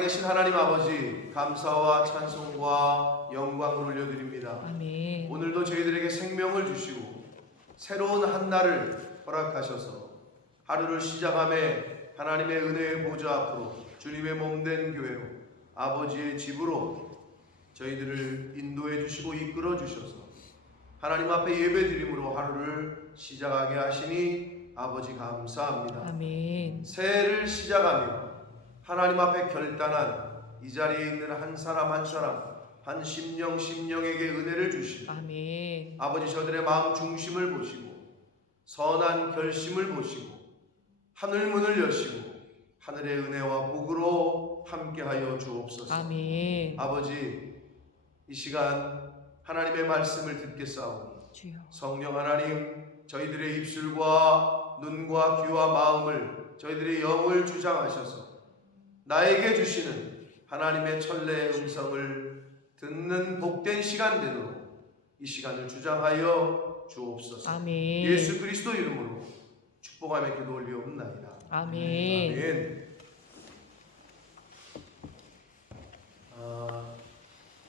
계신 하나님 아버지, 감사와 찬송과 영광을 올려드립니다. 아멘. 오늘도 저희들에게 생명을 주시고 새로운 한 날을 허락하셔서 하루를 시작함에 하나님의 은혜의 보좌 앞으로 주님의 몸된 교회로 아버지의 집으로 저희들을 인도해 주시고 이끌어 주셔서 하나님 앞에 예배 드림으로 하루를 시작하게 하시니 아버지 감사합니다. 아멘. 새해를 시작하며 하나님 앞에 결단한 이 자리에 있는 한 사람 한 심령에게 은혜를 주시고 아멘. 아버지 저들의 마음 중심을 보시고 선한 결심을 보시고 하늘 문을 여시고 하늘의 은혜와 복으로 함께하여 주옵소서. 아멘. 아버지 이 시간 하나님의 말씀을 듣겠사오니 주여. 성령 하나님 저희들의 입술과 눈과 귀와 마음을 저희들의 영을 주장하셔서 나에게 주시는 하나님의 천례의 음성을 듣는 복된 시간 되도록 이 시간을 주장하여 주옵소서. 아멘. 예수 그리스도 이름으로 축복하며 기도 올리옵나이다. 아멘. 아멘.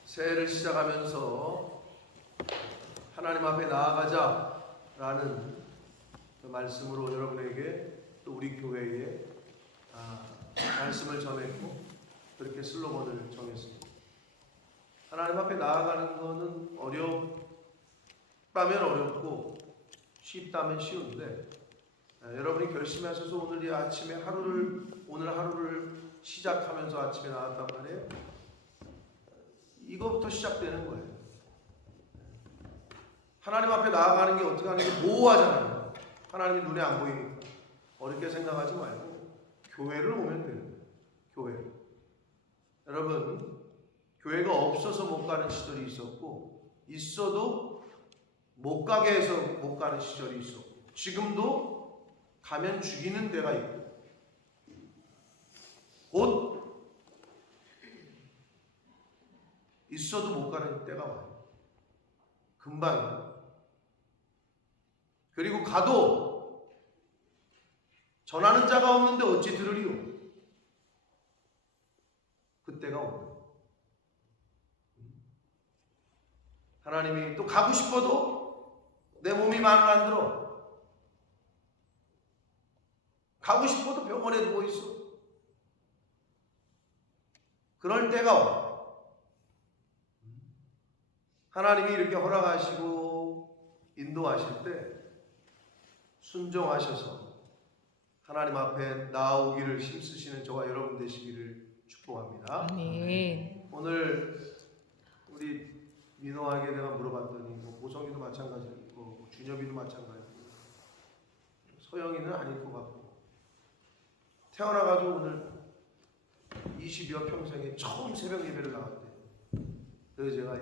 새해를 시작하면서 하나님 앞에 나아가자라는 그 말씀으로 여러분에게 또 우리 교회에 말씀을 전했고 그렇게 슬로건을 정했습니다. 하나님 앞에 나아가는 것은 어렵다면 어렵고 쉽다면 쉬운데 여러분이 결심하셔서 오늘 이 아침에 오늘 하루를 시작하면서 아침에 나왔단 말이에요. 이거부터 시작되는 거예요. 하나님 앞에 나아가는 게 어떻게 하는 게 모호하잖아요. 하나님이 눈에 안 보이니까 어렵게 생각하지 말고 교회를 오면 돼요. 교회. 여러분 교회가 없어서 못 가는 시절이 있었고 있어도 못 가게 해서 못 가는 시절이 있었고 지금도 가면 죽이는 데가 있고 곧 있어도 못 가는 때가 와요. 금방. 그리고 가도 전하는 자가 없는데 어찌 들으리요? 그때가 온다. 하나님이 또 가고 싶어도 내 몸이 마음에 안 들어. 가고 싶어도 병원에 누워 있어. 그럴 때가 와. 하나님이 이렇게 허락하시고 인도하실 때 순종하셔서 하나님 앞에 나아오기를 힘쓰시는 저와 여러분 되시기를 축복합니다. 아멘. 오늘 우리 민호에게 내가 물어봤더니 보성이도 마찬가지고 준엽이도 마찬가지고 서영이는 아닐 것 같고 태어나가지고 오늘 20여 평생에 처음 새벽 예배를 나왔대. 그래서 제가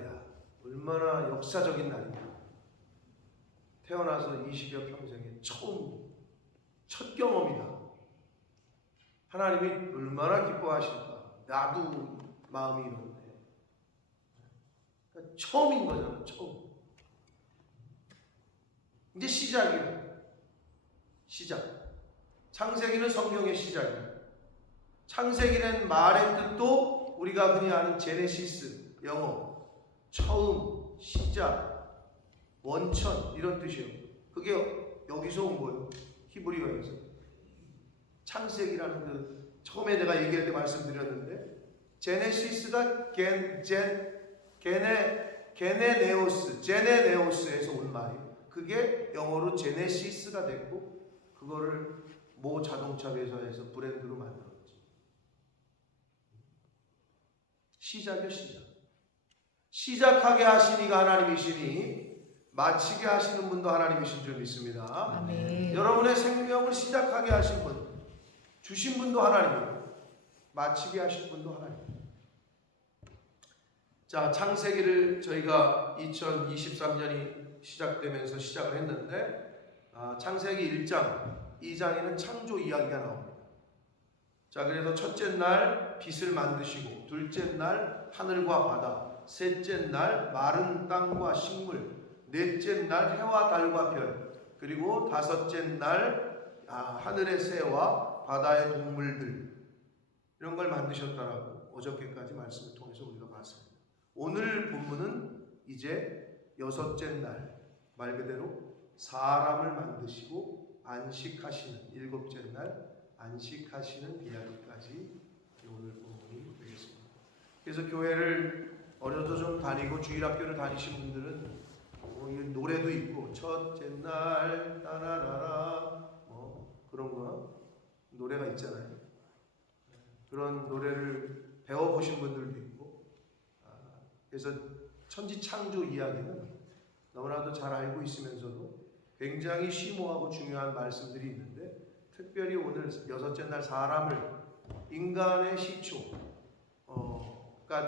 얼마나 역사적인 날이냐. 태어나서 20여 평생에 첫 경험이다. 하나님이 얼마나 기뻐하실까. 나도 마음이 이런데. 그러니까 처음인 거잖아. 처음. 이제 시작이야. 시작. 창세기는 성경의 시작이야. 창세기는 말의 뜻도 우리가 흔히 아는 제네시스, 영어 처음, 시작, 원천 이런 뜻이에요. 그게 여기서 온 거예요. 히브리어에서. 창세기라는 그 처음에 내가 얘기할 때 말씀드렸는데 제네시스가 제네네오스에서 온 말이에요. 그게 영어로 제네시스가 됐고 그거를 모 자동차 회사에서 브랜드로 만들었죠. 시작이요, 시작. 시작하게 하신 이가 하나님이시니 마치게 하시는 분도 하나님이신 줄 믿습니다. 아멘. 여러분의 생명을 시작하게 하신 분, 주신 분도 하나님이고 마치게 하신 분도 하나님. 자, 창세기를 저희가 2023년이 시작되면서 시작을 했는데 창세기 1장, 2장에는 창조 이야기가 나옵니다. 자, 그래서 첫째 날 빛을 만드시고 둘째 날 하늘과 바다, 셋째 날 마른 땅과 식물, 넷째 날 해와 달과 별, 그리고 다섯째 날 하늘의 새와 바다의 동물들, 이런 걸 만드셨다라고 어저께까지 말씀을 통해서 우리가 봤습니다. 오늘 본문은 이제 여섯째 날, 말 그대로 사람을 만드시고 안식하시는, 일곱째 날 안식하시는 이야기까지 오늘 본문이 되겠습니다. 그래서 교회를 어려서 좀 다니고 주일학교를 다니신 분들은 노래도 있고 첫째 날 따라라라 그런 거 노래가 있잖아요. 그런 노래를 배워보신 분들도 있고, 그래서 천지창조 이야기는 너무나도 잘 알고 있으면서도 굉장히 심오하고 중요한 말씀들이 있는데, 특별히 오늘 여섯째 날 사람을 인간의 시초가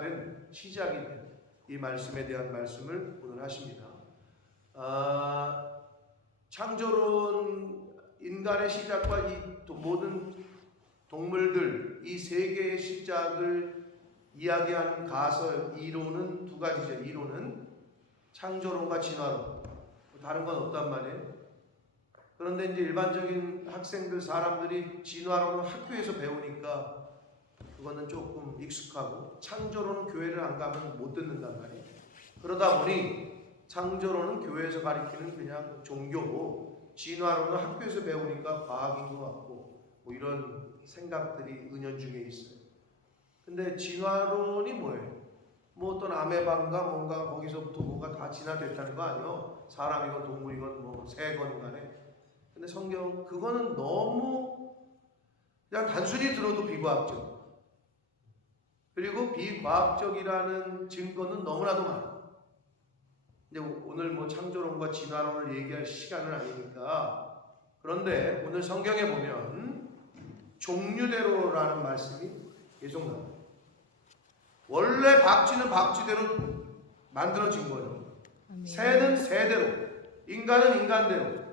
된 시작이 된 이 말씀에 대한 말씀을 오늘 하십니다. 창조론 인간의 시작과 이 모든 동물들 이 세계의 시작을 이야기하는 가설 이론은 두 가지죠. 이론은 창조론과 진화론, 다른 건 없단 말이에요. 그런데 이제 일반적인 학생들 사람들이 진화론은 학교에서 배우니까 그거는 조금 익숙하고, 창조론은 교회를 안 가면 못 듣는단 말이에요. 그러다 보니 창조론은 교회에서 가르치는 그냥 종교고, 진화론은 학교에서 배우니까 과학인 것 같고, 이런 생각들이 은연중에 있어요. 근데 진화론이 뭐예요? 어떤 아메바인가 뭔가 거기서부터 뭐가 다 진화됐다는 거 아니에요? 사람이건 동물이건 새건 간에. 근데 성경 그거는 너무 그냥 단순히 들어도 비과학적, 그리고 비과학적이라는 증거는 너무나도 많아요. 근데 오늘 창조론과 진화론을 얘기할 시간은 아니니까. 그런데 오늘 성경에 보면 종류대로라는 말씀이 계속 나와요. 원래 박쥐는 박쥐대로 만들어진 거예요. 아멘. 새는 새대로, 인간은 인간대로,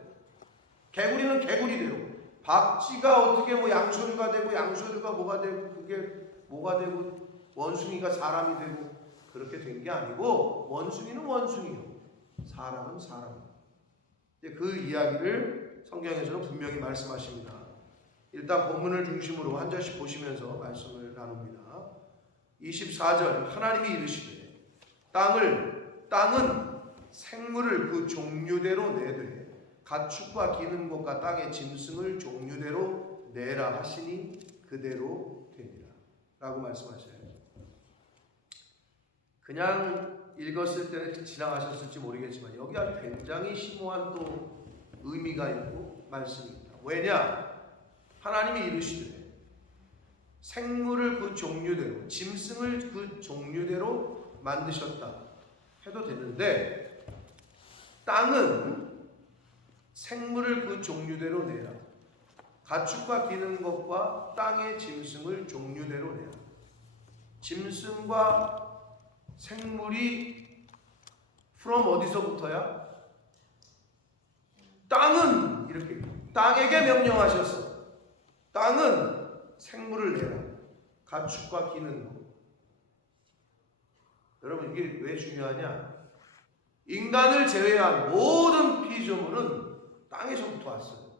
개구리는 개구리대로. 박쥐가 어떻게 양서류가 되고 양서류가 뭐가 되고 그게 뭐가 되고 원숭이가 사람이 되고 그렇게 된 게 아니고, 원숭이는 원숭이요, 사람은 사람이요. 그 이야기를 성경에서는 분명히 말씀하십니다. 일단 본문을 중심으로 한 절씩 보시면서 말씀을 나눕니다. 24절 하나님이 이르시되 땅은 생물을 그 종류대로 내되 가축과 기는 것과 땅의 짐승을 종류대로 내라 하시니 그대로 되니라 라고 말씀하셔요. 그냥 읽었을 때는 지나가셨을지 모르겠지만 여기 아주 굉장히 심오한 또 의미가 있고 말씀입니다. 왜냐? 하나님이 이르시되 생물을 그 종류대로, 짐승을 그 종류대로 만드셨다 해도 되는데, 땅은 생물을 그 종류대로 내라, 가축과 기는 것과 땅의 짐승을 종류대로 내라. 짐승과 생물이 from 어디서부터야? 땅은 이렇게 땅에게 명령하셨어. 땅은 생물을 내라, 가축과 기는 것. 여러분 이게 왜 중요하냐? 인간을 제외한 모든 피조물은 땅에서부터 왔어요.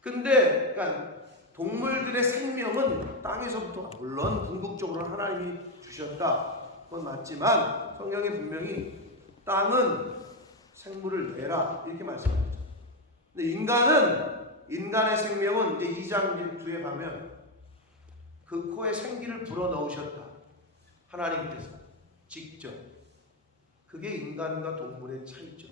근데 그러니까 동물들의 생명은 땅에서부터, 물론 궁극적으로 하나님이 주셨다, 그건 맞지만 성경에 분명히 땅은 생물을 내라 이렇게 말씀하죠. 근데 인간의 생명은 이제 2장 뒤에 가면 그 코에 생기를 불어넣으셨다, 하나님께서 직접. 그게 인간과 동물의 차이점.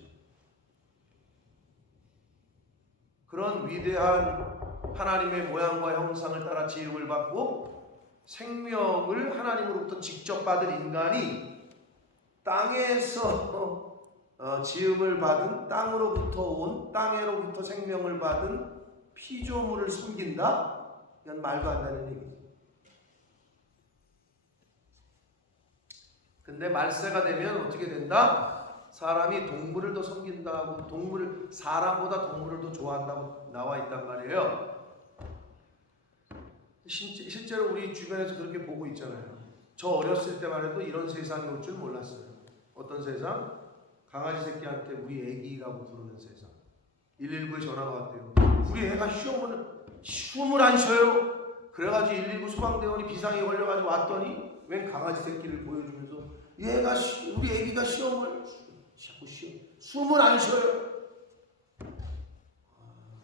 그런 위대한 하나님의 모양과 형상을 따라 지음을 받고 생명을 하나님으로부터 직접 받은 인간이 땅에서 지음을 받은, 땅으로부터 온, 땅으로부터 생명을 받은 피조물을 섬긴다? 이건 말도 안 되는 얘기죠. 근데 말세가 되면 어떻게 된다? 사람이 동물을 더 섬긴다고, 사람보다 동물을 더 좋아한다고 나와 있단 말이에요. 실제로 우리 주변에서 그렇게 보고 있잖아요. 저 어렸을 때만 해도 이런 세상이 올 줄 몰랐어요. 어떤 세상? 강아지 새끼한테 우리 애기라고 부르는 세상. 119에 전화가 왔대요. 우리 애가 숨을 안 쉬어요. 그래가지고 119 소방대원이 비상이 걸려가지고 왔더니 웬 강아지 새끼를 보여주면서 얘가 우리 애기가 시험을 자꾸 숨을 안 쉬어요.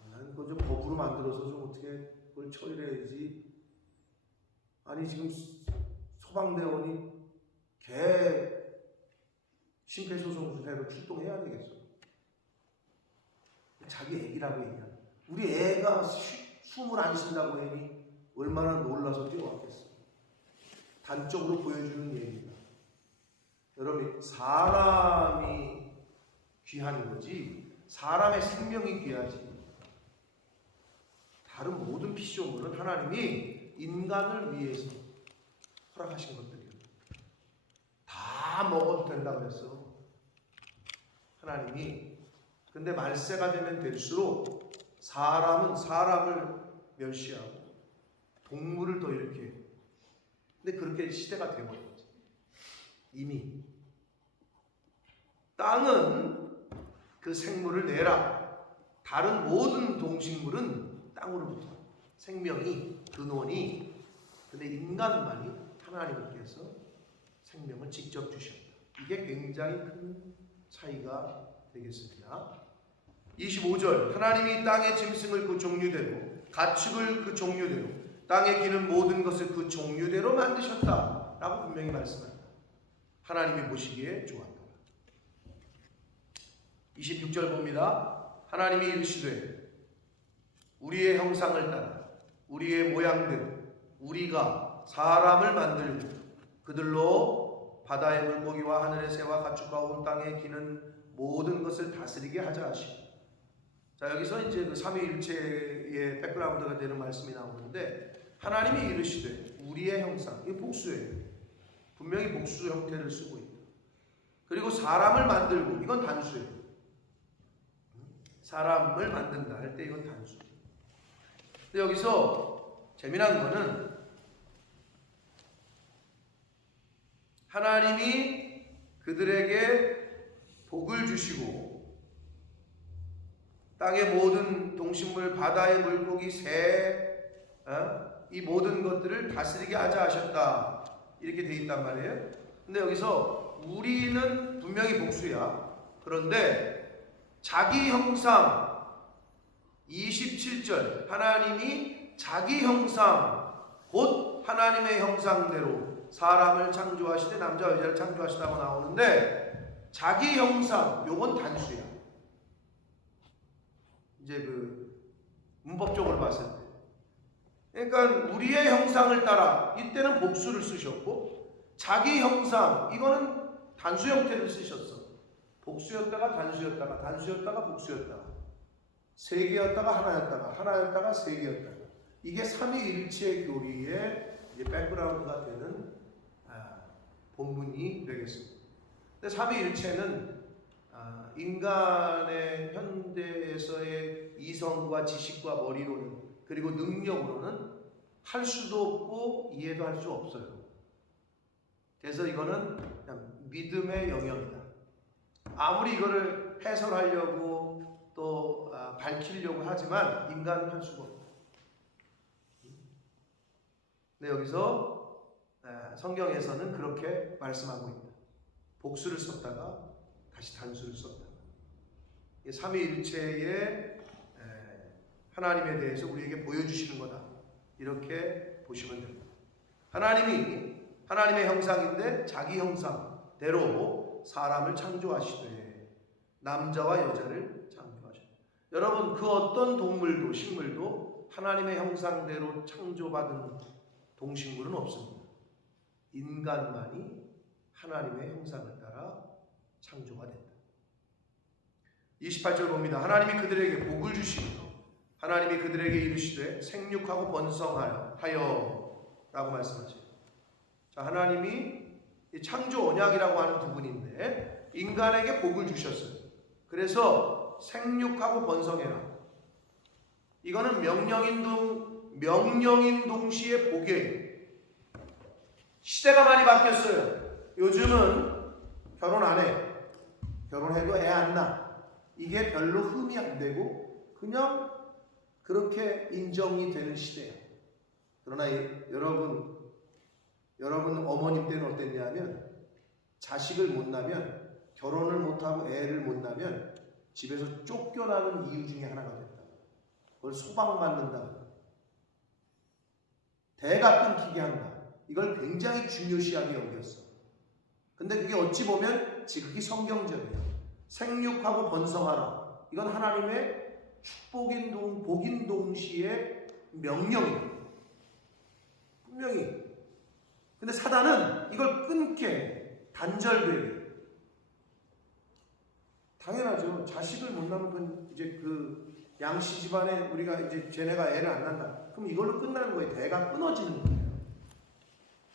나는 그거 좀 법으로 만들어서 좀 어떻게 그걸 처리를 해야지. 아니 지금 소방대원이 개 심폐소생술대로 출동해야 되겠어. 자기 애기라고 얘기하는. 우리 애가 숨을 안 쉰다고 하니 얼마나 놀라서 뛰어왔겠어. 단적으로 보여주는 얘기입니다. 여러분, 사람이 귀한 거지 사람의 생명이 귀하지. 다른 모든 피조물은 하나님이 인간을 위해서 허락하신 것들이에요. 다 먹어도 된다고 했어 하나님이. 근데 말세가 되면 될수록 사람은 사람을 멸시하고 동물을 더 이렇게 해요. 근데 그렇게 시대가 되어버렸지. 이미 땅은 그 생물을 내라. 다른 모든 동식물은 땅으로부터 생명이 근원이. 근데 인간만이 하나님께서 생명을 직접 주셨다. 이게 굉장히 큰 차이가 되겠습니다. 25절 하나님이 땅의 짐승을 그 종류대로 가축을 그 종류대로 땅에 기는 모든 것을 그 종류대로 만드셨다 라고 분명히 말씀합니다. 하나님이 보시기에 좋았다. 26절 봅니다. 하나님이 이르시되 우리의 형상을 따라 우리의 모양대로 우리가 사람을 만들고 그들로 바다의 물고기와 하늘의 새와 가축과 온 땅에 기는 모든 것을 다스리게 하자 하시고. 자, 여기서 이제 그 삼위일체의 백그라운드가 되는 말씀이 나오는데 하나님이 이르시되 우리의 형상, 이게 복수예요. 분명히 복수 형태를 쓰고 있다. 그리고 사람을 만들고, 이건 단수예요. 사람을 만든다 할 때 이건 단수. 근데 여기서 재미난 거는 하나님이 그들에게 복을 주시고 땅의 모든 동식물, 바다의 물고기, 새, 이 모든 것들을 다스리게 하자 하셨다. 이렇게 돼 있단 말이에요. 근데 여기서 우리는 분명히 복수야. 그런데 자기 형상 27절 하나님이 자기 형상 곧 하나님의 형상대로 사람을 창조하시되 남자와 여자를 창조하시다고 나오는데 자기 형상 요건 단수야. 이제 그 문법적으로 봤을 때 그러니까 우리의 형상을 따라 이때는 복수를 쓰셨고 자기 형상 이거는 단수 형태를 쓰셨어. 복수였다가 단수였다가 단수였다가 복수였다가 세 개였다가 하나였다가 하나였다가 세 개였다가 이게 삼위일체 교리의 이제 백그라운드가 되는 본문이 되겠습니다. 근데 삼위일체는 인간의 현대에서의 이성과 지식과 머리로는 그리고 능력으로는 할 수도 없고 이해도 할 수 없어요. 그래서 이거는 그냥 믿음의 영역이다. 아무리 이거를 해설하려고 또 밝히려고 하지만 인간은 할 수가 없다. 근데 여기서 성경에서는 그렇게 말씀하고 있다. 복수를 썼다가 다시 단수를 썼다. 삼위일체의 하나님에 대해서 우리에게 보여주시는 거다. 이렇게 보시면 됩니다. 하나님이 하나님의 형상인데 자기 형상대로 사람을 창조하시되 남자와 여자를 창조하셨다. 여러분 그 어떤 동물도 식물도 하나님의 형상대로 창조받은 동식물은 없습니다. 인간만이 하나님의 형상을 따라 창조가 된다. 28절 봅니다. 하나님이 그들에게 복을 주시고 하나님이 그들에게 이르시되 생육하고 번성하여 라고 말씀하세요. 자, 하나님이 창조 언약이라고 하는 부분인데 인간에게 복을 주셨어요. 그래서 생육하고 번성해라. 이거는 명령인 동시에 복이에요. 시대가 많이 바뀌었어요. 요즘은 결혼 안 해. 결혼해도 애 안 낳아. 이게 별로 흠이 안 되고 그냥 그렇게 인정이 되는 시대예요. 그러나 여러분 어머님 때는 어땠냐면 자식을 못 낳으면 결혼을 못하고 애를 못 낳으면 집에서 쫓겨나는 이유 중에 하나가 됐다. 그걸 소방맞는다. 대가 끊기게 한다. 이걸 굉장히 중요시하게 여겼어. 근데 그게 어찌 보면 지극히 성경적이야. 생육하고 번성하라. 이건 하나님의 축복인 복인 동시에 명령이야. 분명히. 근데 사단은 이걸 끊게 단절되게. 당연하죠. 자식을 못 낳는 건 이제 그 양씨 집안에 우리가 이제 쟤네가 애를 안 낳는다. 그럼 이걸로 끝나는 거예요. 대가 끊어지는 거예요.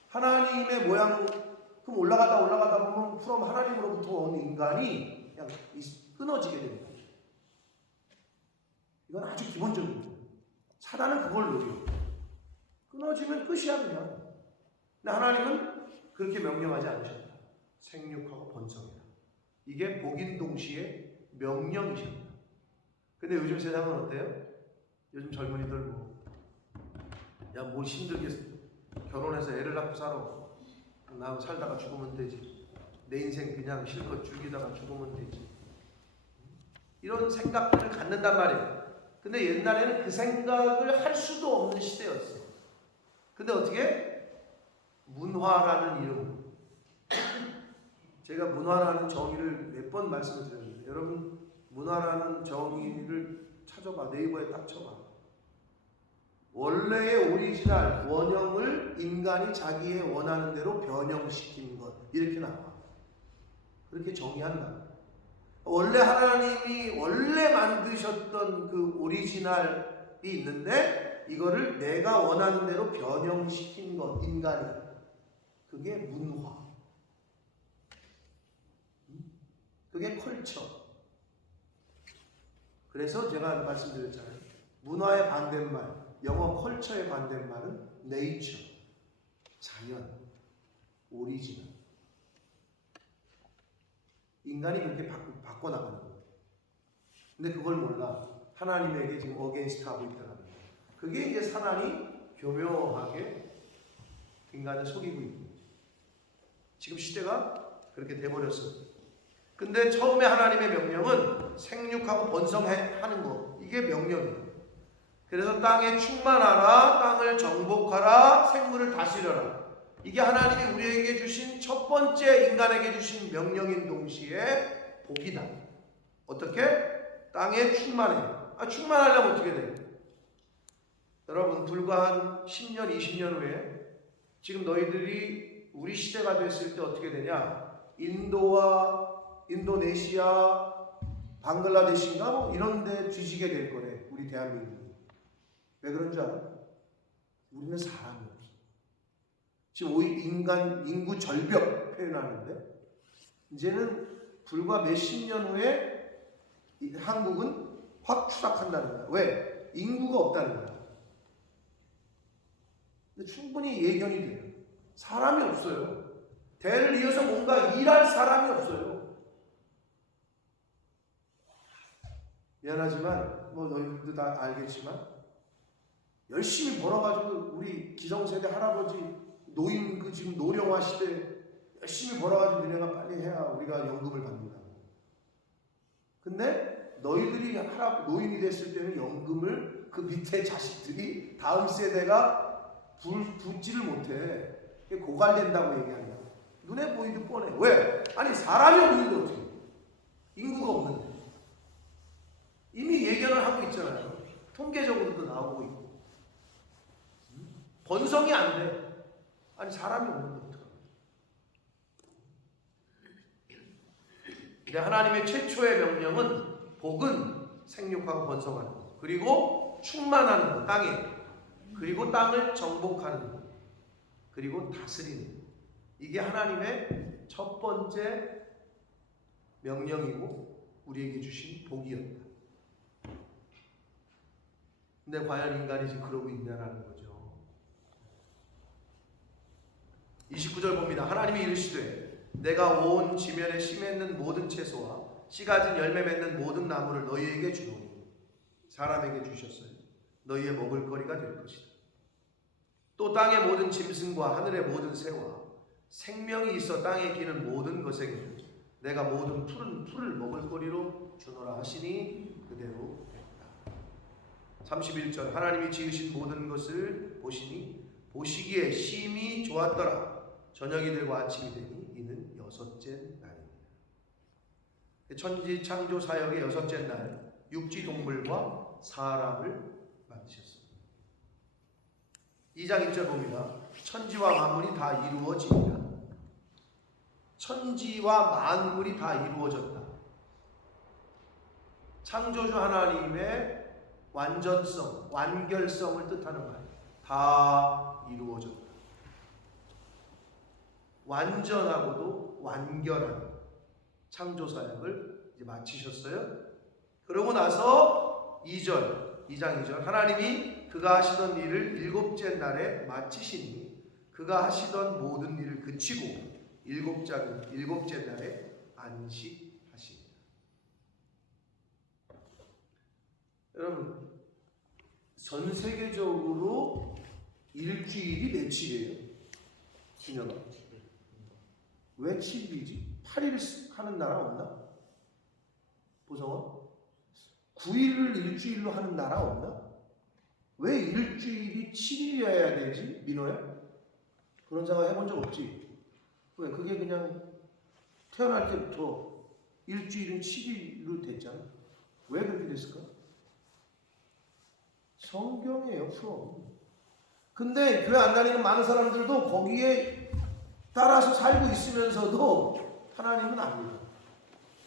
하나님의 모양 그럼 올라가다 보면 그럼 하나님으로부터 온 인간이 그냥 끊어지게 됩니다. 이건 아주 기본적인 거예요. 사단은 그걸 노려. 끊어지면 끝이야 그냥. 근데 하나님은 그렇게 명령하지 않으셨다. 생육하고 번성해라. 이게 복인 동시에 명령이십니다. 근데 요즘 세상은 어때요? 요즘 젊은이들 뭐 힘들겠어. 결혼해서 애를 낳고 살아. 나 살다가 죽으면 되지. 내 인생 그냥 실컷 즐기다가 죽으면 되지. 이런 생각들을 갖는단 말이에요. 근데 옛날에는 그 생각을 할 수도 없는 시대였어. 근데 어떻게? 문화라는 이름. 제가 문화라는 정의를 몇 번 말씀을 드렸는데 여러분 문화라는 정의를 찾아봐. 네이버에 딱 쳐봐. 원래의 오리지널 원형을 인간이 자기의 원하는 대로 변형시킨 것 이렇게 나와. 그렇게 정의한다. 원래 하나님이 원래 만드셨던 그 오리지널이 있는데 이거를 내가 원하는 대로 변형시킨 것 인간이. 그게 문화. 그게 컬처. 그래서 제가 말씀드렸잖아요. 문화의 반대말 영어 컬처의 반대말은 네이처, 자연, 오리지널. 인간이 그렇게 바꿔나가는 거예요. 근데 그걸 몰라. 하나님에게 지금 어게인스트 하고 있다는 거예요. 그게 이제 사단이 교묘하게 인간을 속이고 있는 거죠. 지금 시대가 그렇게 돼버렸어요. 근데 처음에 하나님의 명령은 생육하고 번성하는 거. 이게 명령이에요. 그래서 땅에 충만하라, 땅을 정복하라, 생물을 다스려라. 이게 하나님이 우리에게 주신 첫 번째 인간에게 주신 명령인 동시에 복이다. 어떻게? 땅에 충만해. 충만하려면 어떻게 돼요? 여러분 불과 한 10년, 20년 후에 지금 너희들이 우리 시대가 됐을 때 어떻게 되냐? 인도와 인도네시아, 방글라데시인가 뭐 이런 데 뒤지게 될 거래. 우리 대한민국. 왜 그런 줄 알아? 우리는 사람이 없어. 지금 오히려 인구 절벽 표현하는데 이제는 불과 몇십 년 후에 한국은 확 추락한다는 거야. 왜? 인구가 없다는 거야. 근데 충분히 예견이 돼요. 사람이 없어요. 대를 이어서 뭔가 일할 사람이 없어요. 미안하지만 뭐 너희들도 다 알겠지만 열심히 벌어가지고 우리 기성세대 할아버지 노인 그 지금 노령화 시대 열심히 벌어가지고 너네가 빨리 해야 우리가 연금을 받는다고. 근데 너희들이 노인이 됐을 때는 연금을 그 밑에 자식들이 다음 세대가 붙지를 못해. 고갈된다고 얘기한다. 눈에 보이듯 뻔해. 왜? 아니 사람이 없는데 어떻게? 인구가 없는데. 이미 예견을 하고 있잖아요. 통계적으로도 나오고 있고. 번성이 안 돼. 아니 사람이 없는데 어떡하냐. 근데 하나님의 최초의 명령은 복은 생육하고 번성하는 것. 그리고 충만하는 것. 땅에. 그리고 땅을 정복하는 것. 그리고 다스리는 것. 이게 하나님의 첫 번째 명령이고 우리에게 주신 복이었다. 근데 과연 인간이 지금 그러고 있냐라는 거죠. 29절 봅니다. 하나님이 이르시되 내가 온 지면에 씨 맺는 모든 채소와 씨 가진 열매 맺는 모든 나무를 너희에게 주노니 사람에게 주셨어요. 너희의 먹을 거리가 될 것이다. 또 땅의 모든 짐승과 하늘의 모든 새와 생명이 있어 땅에 기는 모든 것에게 내가 모든 푸른 풀을 먹을거리로 주노라 하시니 그대로 됐다. 31절 하나님이 지으신 모든 것을 보시니 보시기에 심히 좋았더라. 저녁이 되고 아침이 되니 이는 여섯째 날입니다. 천지 창조 사역의 여섯째 날 육지 동물과 사람을 만드셨습니다. 2장 1절 봅니다. 천지와 만물이 다 이루어집니다. 천지와 만물이 다 이루어졌다. 창조주 하나님의 완전성, 완결성을 뜻하는 말. 다 이루어졌다. 완전하고도 완결한 창조 사역을 이제 마치셨어요. 그러고 나서 2장 2절 하나님이 그가 하시던 일을 일곱째 날에 마치시니 그가 하시던 모든 일을 그치고 일곱째 날에 안식하십니다. 여러분, 전 세계적으로 일주일이 며칠이에요? 진영아, 왜 7일이지? 8일 하는 나라 없나? 보성아, 9일을 일주일로 하는 나라 없나? 왜 일주일이 7일이어야 되지? 민호야? 그런 생각 해본 적 없지? 왜? 그게 그냥 태어날 때부터 일주일은 7일로 됐잖아. 왜 그렇게 됐을까? 성경이에요, 그럼. 근데 교회 안 다니는 많은 사람들도 거기에 따라서 살고 있으면서도 하나님은 아니에요.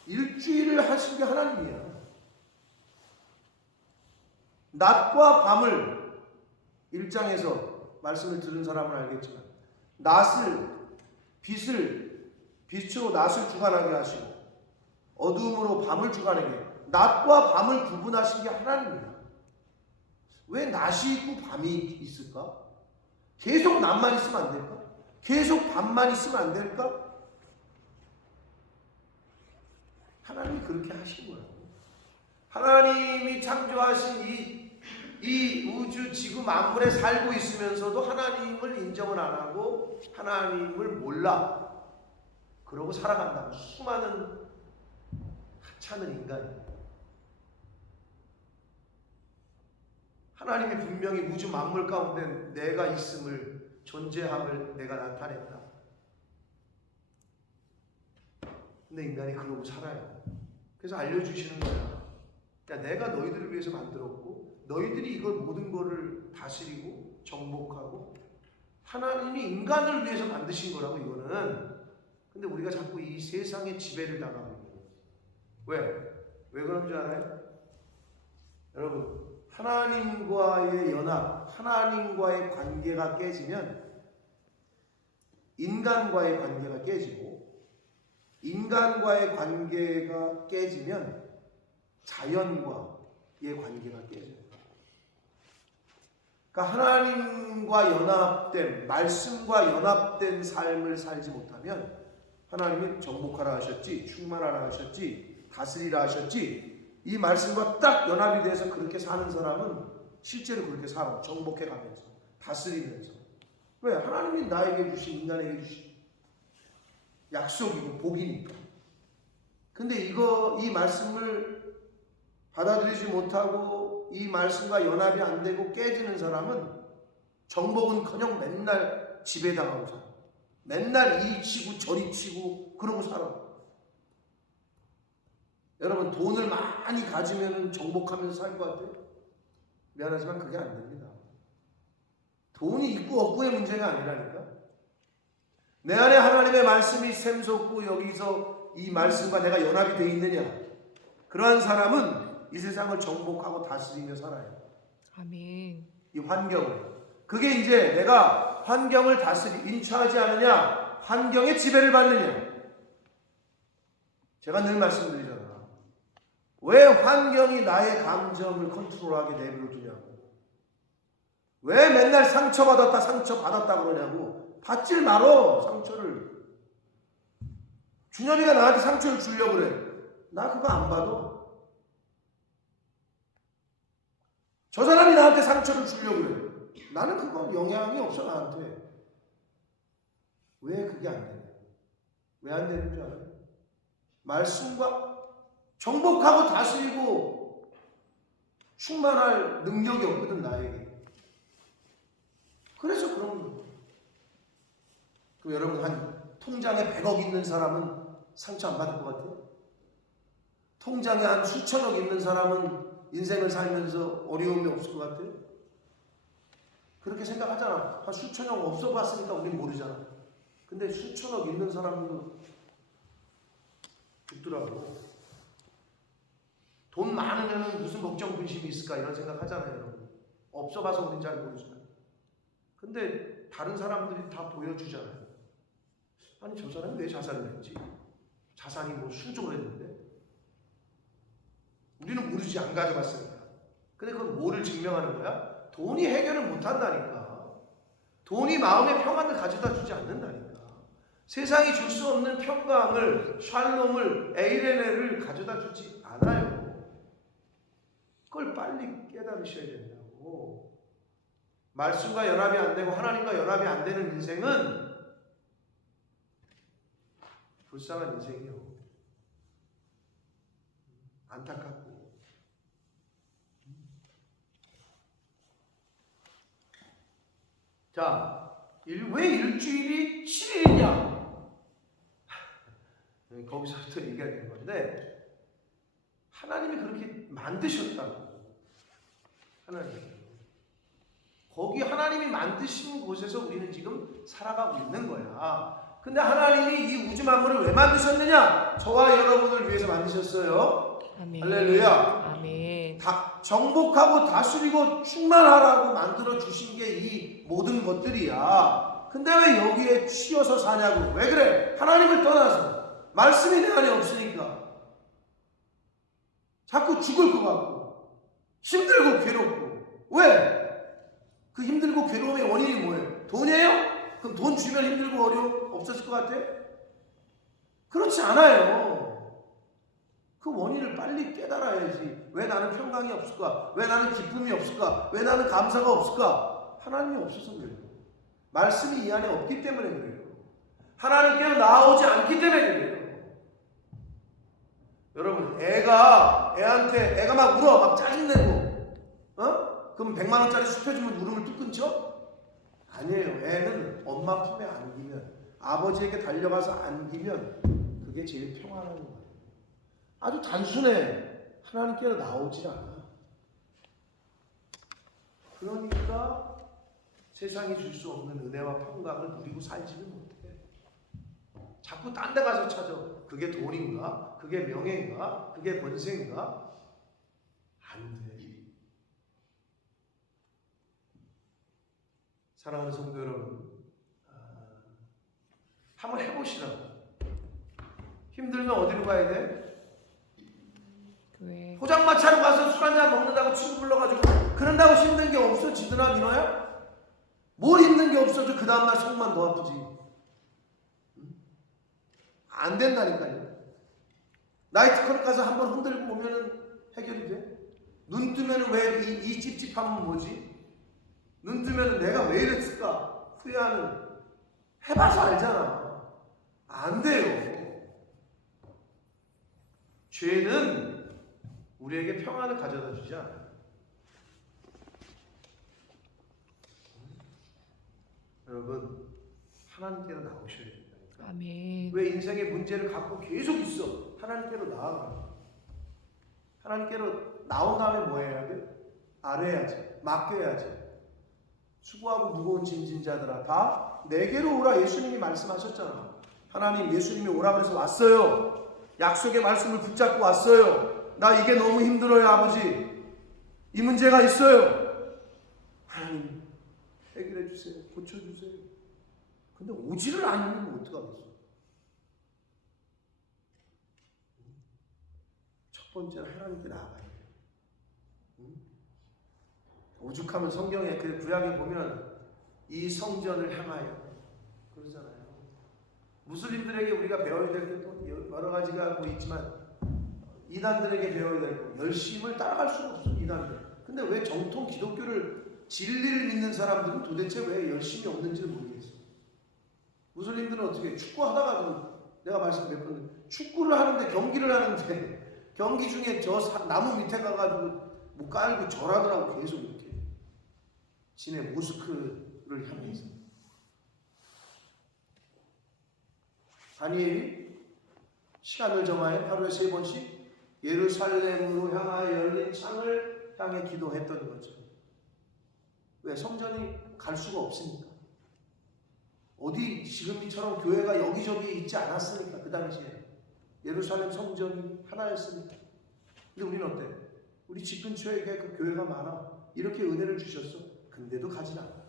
일주일을 하신 게 하나님이야. 낮과 밤을 1장에서 말씀을 들은 사람은 알겠지만 빛으로 낮을 주관하게 하시고 어두움으로 밤을 주관하게, 낮과 밤을 구분하신 게 하나님이야. 왜 낮이 있고 밤이 있을까? 계속 낮만 있으면 안 될까? 계속 밤만 있으면 안 될까? 하나님이 그렇게 하신 거야. 하나님이 창조하신 이 우주 지구 만물에 살고 있으면서도 하나님을 인정을 안 하고 하나님을 몰라. 그러고 살아간다고 수많은 하찮은 인간이. 하나님이 분명히 우주 만물 가운데 내가 있음을, 존재함을 내가 나타냈다. 근데 인간이 그러고 살아요. 그래서 알려주시는 거야. 야, 내가 너희들을 위해서 만들었고 너희들이 이걸 모든 거를 다스리고 정복하고 하나님이 인간을 위해서 만드신 거라고 이거는. 근데 우리가 자꾸 이 세상의 지배를 당하고 있는 거예요. 왜 그런 줄 알아요? 여러분, 하나님과의 연합, 하나님과의 관계가 깨지면 인간과의 관계가 깨지고 인간과의 관계가 깨지면 자연과의 관계가 깨져요. 그러니까 하나님과 연합된, 말씀과 연합된 삶을 살지 못하면 하나님이 정복하라 하셨지, 충만하라 하셨지, 다스리라 하셨지, 이 말씀과 딱 연합이 돼서 그렇게 사는 사람은 실제로 그렇게 살아. 정복해 가면서, 다스리면서. 왜? 하나님이 나에게 주신, 인간에게 주신 약속이고 복이니까. 근데 이 말씀을 받아들이지 못하고 이 말씀과 연합이 안 되고 깨지는 사람은 정복은커녕 맨날 지배당하고 살아. 맨날 이리 치고 저리 치고 그러고 살아. 여러분, 돈을 많이 가지면 정복하면서 살 것 같아요? 미안하지만 그게 안 됩니다. 돈이 있고 없고의 문제가 아니라니까. 내 안에 하나님의 말씀이 샘솟고 여기서 이 말씀과 내가 연합이 되어 있느냐, 그러한 사람은 이 세상을 정복하고 다스리며 살아요. 아멘. 이 환경을. 그게 이제 내가 환경을 인차하지 않느냐, 환경의 지배를 받느냐. 제가 늘 말씀드리잖아. 왜 환경이 나의 감정을 컨트롤하게 내버려 두냐고. 왜 맨날 상처받았다 그러냐고. 받질 말어, 상처를. 준현이가 나한테 상처를 주려고 그래. 나 그거 안 받아. 저 사람이 나한테 상처를 주려고 그래. 나는 그건 영향이 없어 나한테. 왜 그게 안 되냐? 왜 안 되는 줄 알아요? 말씀과 정복하고 다스리고 충만할 능력이 없거든 나에게. 그래서 그런 거예요. 그럼 여러분 한 통장에 100억 있는 사람은 상처 안 받을 것 같아요? 통장에 한 수천억 있는 사람은 인생을 살면서 어려움이 없을 것 같아요? 그렇게 생각하잖아. 한 수천억 없어 봤으니까 우린 모르잖아. 근데 수천억 있는 사람도 죽더라고. 돈 많으면 무슨 걱정 근심이 있을까 이런 생각하잖아요, 여러분. 없어 봐서 우린 잘 모르잖아요. 근데 다른 사람들이 다 보여주잖아요. 아니 저 사람이 왜 자살을 했지? 자살이 뭐 순종을 했는데? 우리는 모르지, 안 가져봤으니까. 근데 그건 뭐를 증명하는 거야? 돈이 해결을 못한다니까. 돈이 마음의 평안을 가져다 주지 않는다니까. 세상이 줄 수 없는 평강을, 샬롬을, 에이레네를 가져다 주지 않아요. 그걸 빨리 깨달으셔야 된다고. 말씀과 연합이 안 되고 하나님과 연합이 안 되는 인생은 불쌍한 인생이요. 안타깝고. 자, 왜 일주일이 7일이냐? 거기서부터 얘기가 되는 건데, 하나님이 그렇게 만드셨다고. 하나님. 거기 하나님이 만드신 곳에서 우리는 지금 살아가고 있는 거야. 근데 하나님이 이 우주 만물을 왜 만드셨느냐? 저와 여러분을 위해서 만드셨어요. 아멘. 할렐루야. 아멘. 정복하고 다스리고 충만하라고 만들어 주신 게 이 모든 것들이야. 근데 왜 여기에 치여서 사냐고. 왜 그래? 하나님을 떠나서 말씀이 내 안에 없으니까 자꾸 죽을 것 같고 힘들고 괴롭고. 왜? 그 힘들고 괴로움의 원인이 뭐예요? 돈이에요? 그럼 돈 주면 힘들고 어려움 없어질 것 같아? 그렇지 않아요. 그 원인을 빨리 깨달아야지. 왜 나는 평강이 없을까? 왜 나는 기쁨이 없을까? 왜 나는 감사가 없을까? 하나님이 없어서 그래요. 말씀이 이 안에 없기 때문에 그래요. 하나님께로 나오지 않기 때문에 그래요. 여러분, 애가 막 울어, 막 짜증내고, 그럼 100만 원짜리 수표주면 울음을 뚝 끊죠? 아니에요. 애는 엄마 품에 안기면, 아버지에게 달려가서 안기면 그게 제일 평안한 거예요. 아주 단순해. 하나님께로 나오질 않아. 그러니까 세상이 줄 수 없는 은혜와 평강을 누리고 살지는 못해. 자꾸 딴 데 가서 찾아. 그게 돈인가? 그게 명예인가? 그게 권세인가? 안 돼. 사랑하는 성도 여러분, 한번 해보시라고. 힘들면 어디로 가야 돼? 교회. 포장마차로 가서 술 한잔 먹는다고 친구 불러가지고 그런다고 힘든 게 없어지더나 민호야? 뭘 힘든 게 없어져? 그 다음날 속만 더 아프지. 안 된다니까요. 나이트클럽 가서 한번 흔들고 오면은 해결이 돼? 눈 뜨면은 왜 이 찝찝함은 뭐지? 눈 뜨면은 내가 왜 이랬을까? 후회하는. 해봐서 알잖아. 안 돼요. 죄는 우리에게 평안을 가져다 주지 않아요. 여러분, 하나님께로 나오셔야 된다니까. 아멘. 왜 인생의 문제를 갖고 계속 있어? 하나님께로 나아가. 하나님께로 나온 다음에 뭐 해야 돼? 아뢰야지. 맡겨야지. 수고하고 무거운 짐진 자들아, 다 내게로 오라. 예수님이 말씀하셨잖아. 하나님, 예수님이 오라 그래서 왔어요. 약속의 말씀을 붙잡고 왔어요. 나 이게 너무 힘들어요, 아버지. 이 문제가 있어요. 하나님, 해결해 주세요. 고쳐 주세요. 근데 오지를 않으면 어떡하겠어? 첫 번째는 하나님께 나아가야 돼요. 오죽하면 성경에 그 구약에 보면 이 성전을 향하여 그러잖아요. 무슬림들에게 우리가 배워야 될 게 또 여러 가지가 뭐 있지만 이단들에게 배워야 될 거, 열심을 따라갈 수는 없어. 이단들. 근데 왜 정통 기독교를 진리를 믿는 사람들은 도대체 왜 열심이 없는지 모르겠어. 무슬림들은 어떻게 축구하다가도 내가 말씀 몇 번 축구를 하는데 경기를 하는데 경기 중에 저 나무 밑에 가가지고 뭐 깔고 절하더라고. 계속 이렇게 진해 모스크를 향해서. 다니엘이 시간을 정하여 하루에 3번씩 예루살렘으로 향하여 열린 창을 향해 기도했던 거죠. 왜? 성전이 갈 수가 없으니까. 어디 지금처럼 교회가 여기저기 있지 않았으니까. 그 당시에 예루살렘 성전이 하나였으니까. 근데 우리는 어때? 우리 집 근처에 그 교회가 많아. 이렇게 은혜를 주셨어. 근데도 가진 않아.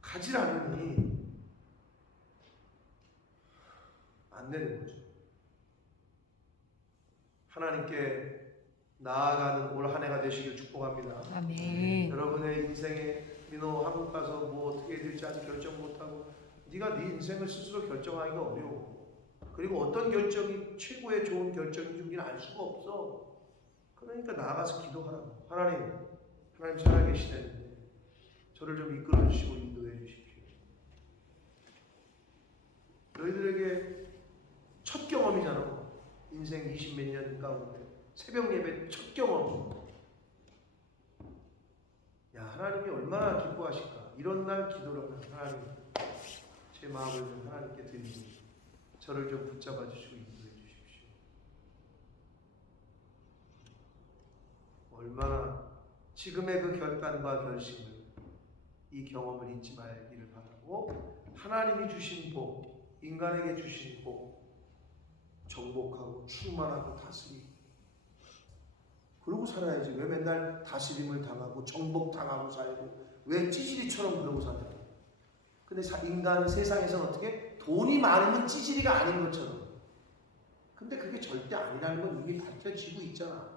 가질 않으니 안 되는 거죠. 하나님께 나아가는 올 한 해가 되시길 축복합니다. 아멘. 여러분의 인생에 너 한국 가서 뭐 어떻게 될지 아직 결정 못하고 네가 네 인생을 스스로 결정하기가 어려워. 그리고 어떤 결정이 최고의 좋은 결정인지 우리는 알 수가 없어. 그러니까 나아가서 기도하라고. 하나님 살아계시는데 저를 좀 이끌어 주시고 인도해 주십시오. 너희들에게 첫 경험이잖아. 인생 20몇 년 가운데 새벽 예배 첫 경험. 야, 하나님이 얼마나 기뻐하실까. 이런 날 기도를 하나님 제 마음을 좀 하나님께 드리니 저를 좀 붙잡아 주시고 인도해 주십시오. 얼마나 지금의 그 결단과 결심을 이 경험을 잊지 말기를 바라고 하나님이 주신 복, 인간에게 주신 복 정복하고 충만하고 다스리고 그러고 살아야지. 왜 맨날 다스림을 당하고 정복당하고 살고 왜 찌질이처럼 그러고 살아요? 근데 인간은 세상에서는 어떻게? 돈이 많으면 찌질이가 아닌 것처럼. 근데 그게 절대 아니라는 건 이미 밝혀지고 있잖아.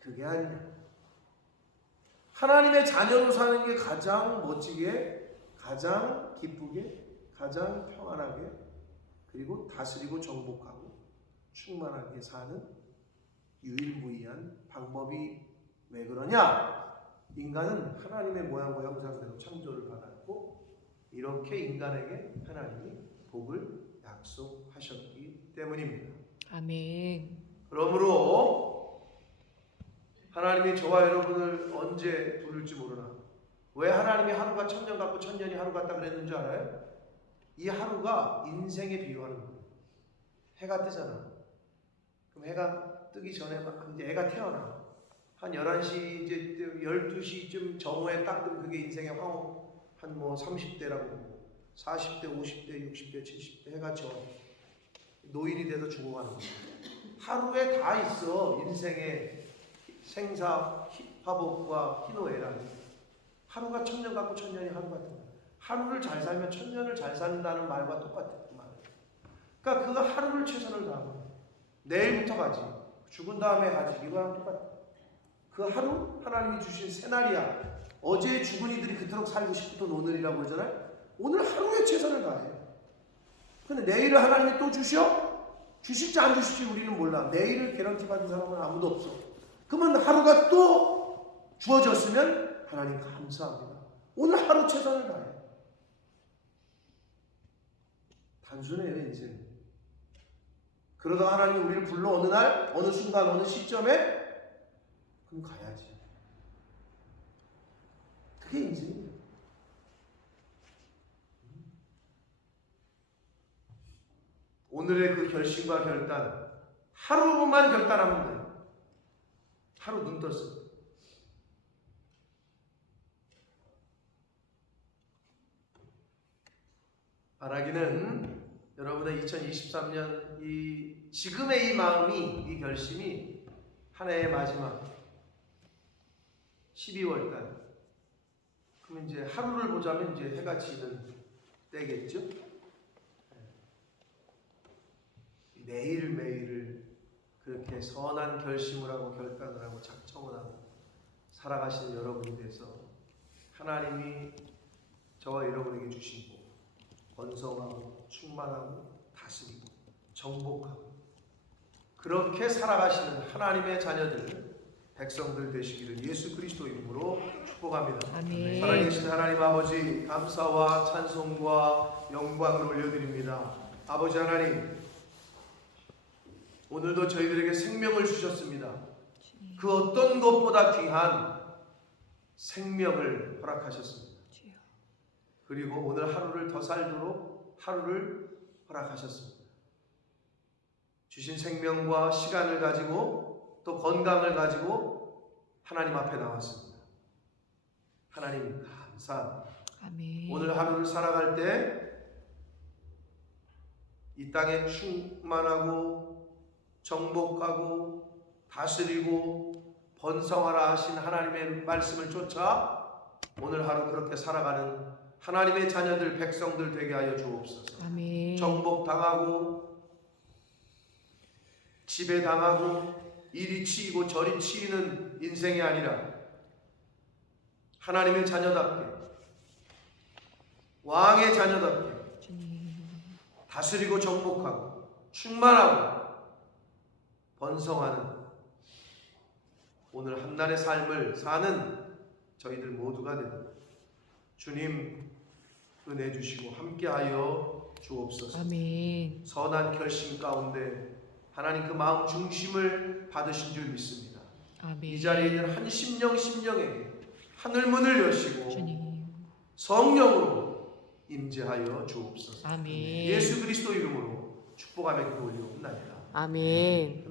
그게 아니야. 하나님의 자녀로 사는 게 가장 멋지게, 가장 기쁘게, 가장 평안하게, 그리고 다스리고 정복하고 충만하게 사는 유일무이한 방법이 왜 그러냐? 인간은 하나님의 모양과 형상대로 창조를 받았고 이렇게 인간에게 하나님이 복을 약속하셨기 때문입니다. 아멘. 그러므로 하나님이 저와 여러분을 언제 부를지 모르나. 왜 하나님이 하루가 1000년 같고 1000년이 하루 같다 그랬는 줄 알아요? 이 하루가 인생에 비유하는 거예요. 해가 뜨잖아. 그럼 해가 뜨기 전에 이제 애가 태어나. 한 11시 이제 12시쯤 정오에 딱 뜨면 그게 인생의 황후. 한 뭐 30대라고 40대, 50대, 60대, 70대 해가 져. 노인이 돼서 죽어가는 거야. 하루에 다 있어. 인생의 생사, 화복과 희노애락. 하루가 1000년 같고 1000년이 하루 같은 거야. 하루를 잘 살면 1000년을 잘 산다는 말과 똑같은 말이야. 그러니까 그가 하루를 최선을 다하고 내일부터 가지. 죽은 다음에 가지. 이거랑 똑같아. 그 하루 하나님이 주신 새날이야. 어제 죽은 이들이 그토록 살고 싶던 오늘이라고 그러잖아요. 오늘 하루에 최선을 다해. 근데 내일을 하나님이 또 주셔? 주실지 안 주실지 우리는 몰라. 내일을 개런티 받은 사람은 아무도 없어. 그러면 하루가 또 주어졌으면 하나님 감사합니다. 오늘 하루 최선을 다해. 단순해요, 인생. 그러다 하나님이 우리를 불러 어느 날, 어느 순간, 어느 시점에 그럼 가야지. 그게 인생이에요. 오늘의 그 결심과 결단, 하루만 결단하면 돼요. 하루 눈 떴어. 바라기는 여러분의 2023년 지금의 이 마음이, 이 결심이 한 해의 마지막 12월달. 그럼 이제 하루를 보자면 이제 해가 지는 때겠죠? 매일매일을 그렇게 선한 결심을 하고 결단을 하고 작정을 하고 살아가시는 여러분이 돼서 하나님이 저와 여러분에게 주신 복, 번성하고 충만하고 다스리고 정복하고 그렇게 살아가시는 하나님의 자녀들, 백성들 되시기를 예수 그리스도 이름으로 축복합니다. 아멘. 살아계신 하나님 아버지, 감사와 찬송과 영광을 올려드립니다. 아버지 하나님, 오늘도 저희들에게 생명을 주셨습니다. 그 어떤 것보다 귀한 생명을 허락하셨습니다. 주여. 그리고 오늘 하루를 더 살도록 하루를 허락하셨습니다. 주신 생명과 시간을 가지고 또 건강을 가지고 하나님 앞에 나왔습니다. 하나님 감사합니다. 아멘. 오늘 하루를 살아갈 때 이 땅에 충만하고 정복하고 다스리고 번성하라 하신 하나님의 말씀을 쫓아 오늘 하루 그렇게 살아가는 하나님의 자녀들, 백성들 되게 하여 주옵소서. 아멘. 정복당하고 지배당하고 이리 치이고 저리 치이는 인생이 아니라 하나님의 자녀답게, 왕의 자녀답게 주님. 다스리고 정복하고 충만하고 번성하는 오늘 한날의 삶을 사는 저희들 모두가 됩니다. 주님 은혜 주시고 함께하여 주옵소서. 아멘. 선한 결심 가운데 하나님 그 마음 중심을 받으신 줄 믿습니다. 아멘. 이 자리에 있는 한 심령에게 하늘문을 여시고 주님. 성령으로 임재하여 주옵소서. 아멘. 예수 그리스도 이름으로 축복하며 기도 올리옵나이다. 아멘.